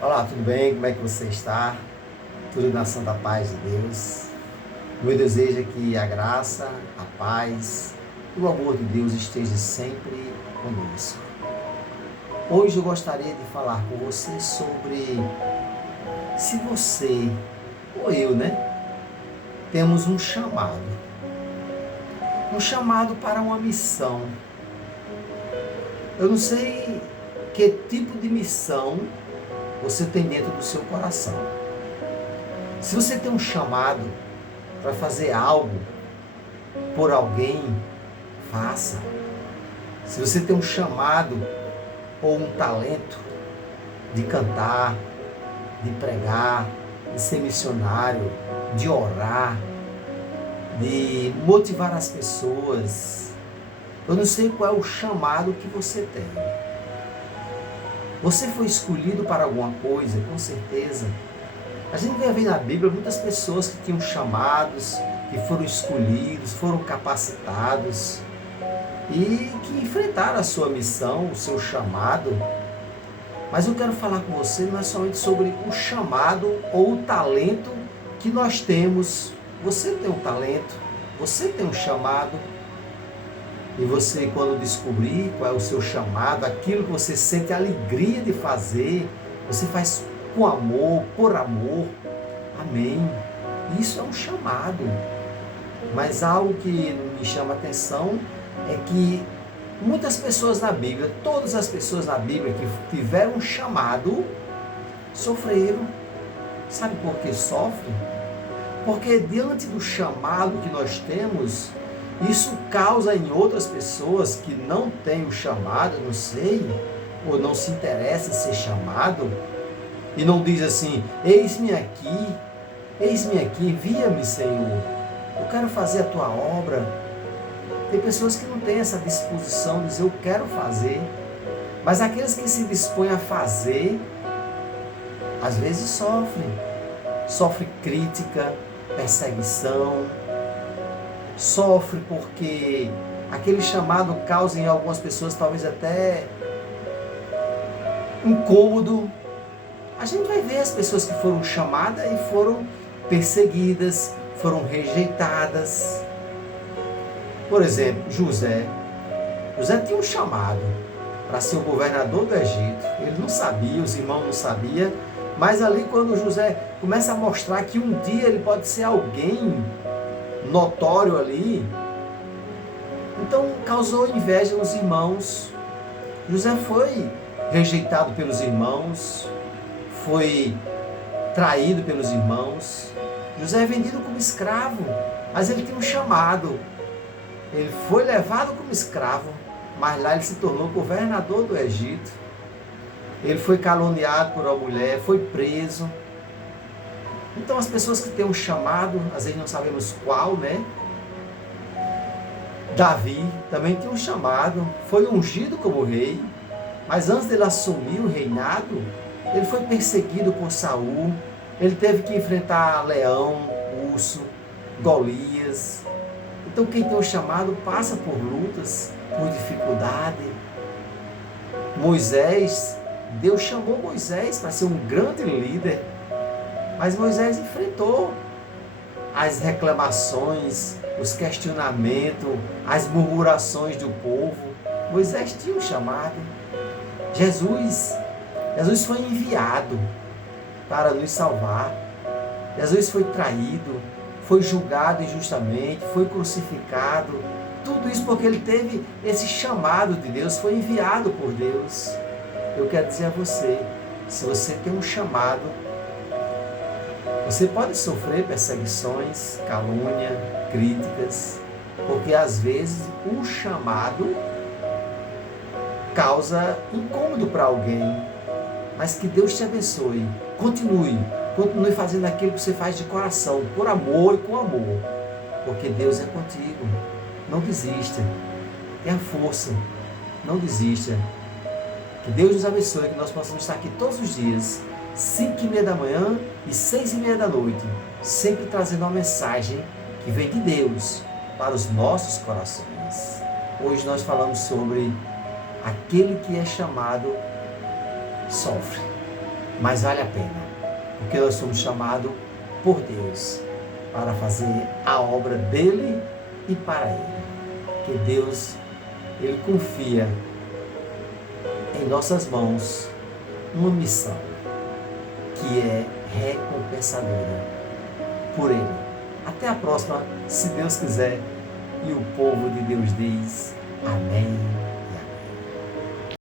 Olá, tudo bem? Como é que você está? Tudo na santa paz de Deus. Meu desejo é que a graça, a paz e o amor de Deus esteja sempre conosco. Hoje eu gostaria de falar com você sobre se você ou eu, temos um chamado para uma missão. Eu não sei que tipo de missão você tem dentro do seu coração. Se você tem um chamado para fazer algo por alguém, faça. Se você tem um chamado ou um talento de cantar, de pregar, de ser missionário, de orar, de motivar as pessoas, eu não sei qual é o chamado que você tem. Você foi escolhido para alguma coisa, com certeza. A gente vai ver na Bíblia muitas pessoas que tinham chamados, que foram escolhidos, foram capacitados e que enfrentaram a sua missão, o seu chamado. Mas eu quero falar com você não é somente sobre o chamado ou o talento que nós temos. Você tem um talento, você tem um chamado. E você, quando descobrir qual é o seu chamado, aquilo que você sente alegria de fazer, você faz com amor, por amor. Amém. Isso é um chamado. Mas algo que me chama a atenção é que muitas pessoas na Bíblia, todas as pessoas na Bíblia que tiveram um chamado, sofreram. Sabe por que sofrem? Porque diante do chamado que nós temos, isso causa em outras pessoas que não têm o chamado, não sei, ou não se interessa em ser chamado, e não diz assim, eis-me aqui, envia-me, Senhor, eu quero fazer a tua obra. Tem pessoas que não têm essa disposição de dizer, eu quero fazer, mas aqueles que se dispõem a fazer, às vezes sofrem crítica, perseguição, sofre porque aquele chamado causa em algumas pessoas talvez até incômodo. A gente vai ver as pessoas que foram chamadas e foram perseguidas, foram rejeitadas. Por exemplo, José tinha um chamado para ser o governador do Egito. Ele não sabia, os irmãos não sabiam, mas ali quando José começa a mostrar que um dia ele pode ser alguém notório ali, então causou inveja nos irmãos. José foi rejeitado pelos irmãos, foi traído pelos irmãos. José é vendido como escravo, mas ele tinha um chamado. Ele foi levado como escravo, mas lá ele se tornou governador do Egito. Ele foi caluniado por uma mulher, foi preso. Então as pessoas que têm um chamado, às vezes não sabemos qual, Davi também tinha um chamado, foi ungido como rei, mas antes dele assumir o reinado, ele foi perseguido por Saul, ele teve que enfrentar leão, urso, Golias. Então quem tem um chamado passa por lutas, por dificuldade. Deus chamou Moisés para ser um grande líder, mas Moisés enfrentou as reclamações, os questionamentos, as murmurações do povo. Moisés tinha um chamado. Jesus foi enviado para nos salvar. Jesus foi traído, foi julgado injustamente, foi crucificado. Tudo isso porque ele teve esse chamado de Deus, foi enviado por Deus. Eu quero dizer a você, se você tem um chamado, você pode sofrer perseguições, calúnia, críticas, porque às vezes o chamado causa incômodo para alguém, mas que Deus te abençoe. Continue fazendo aquilo que você faz de coração, por amor e com amor, porque Deus é contigo. Não desista, tenha força, não desista. Que Deus nos abençoe, que nós possamos estar aqui todos os dias, 5h30 da manhã e 6h30 da noite, sempre trazendo uma mensagem que vem de Deus para os nossos corações. Hoje nós falamos sobre aquele que é chamado sofre. mas vale a pena, porque nós somos chamados por Deus para fazer a obra dele e para ele. Que Deus, ele confia em nossas mãos uma missão que é recompensadora por ele. Até a próxima, se Deus quiser. E o povo de Deus diz amém.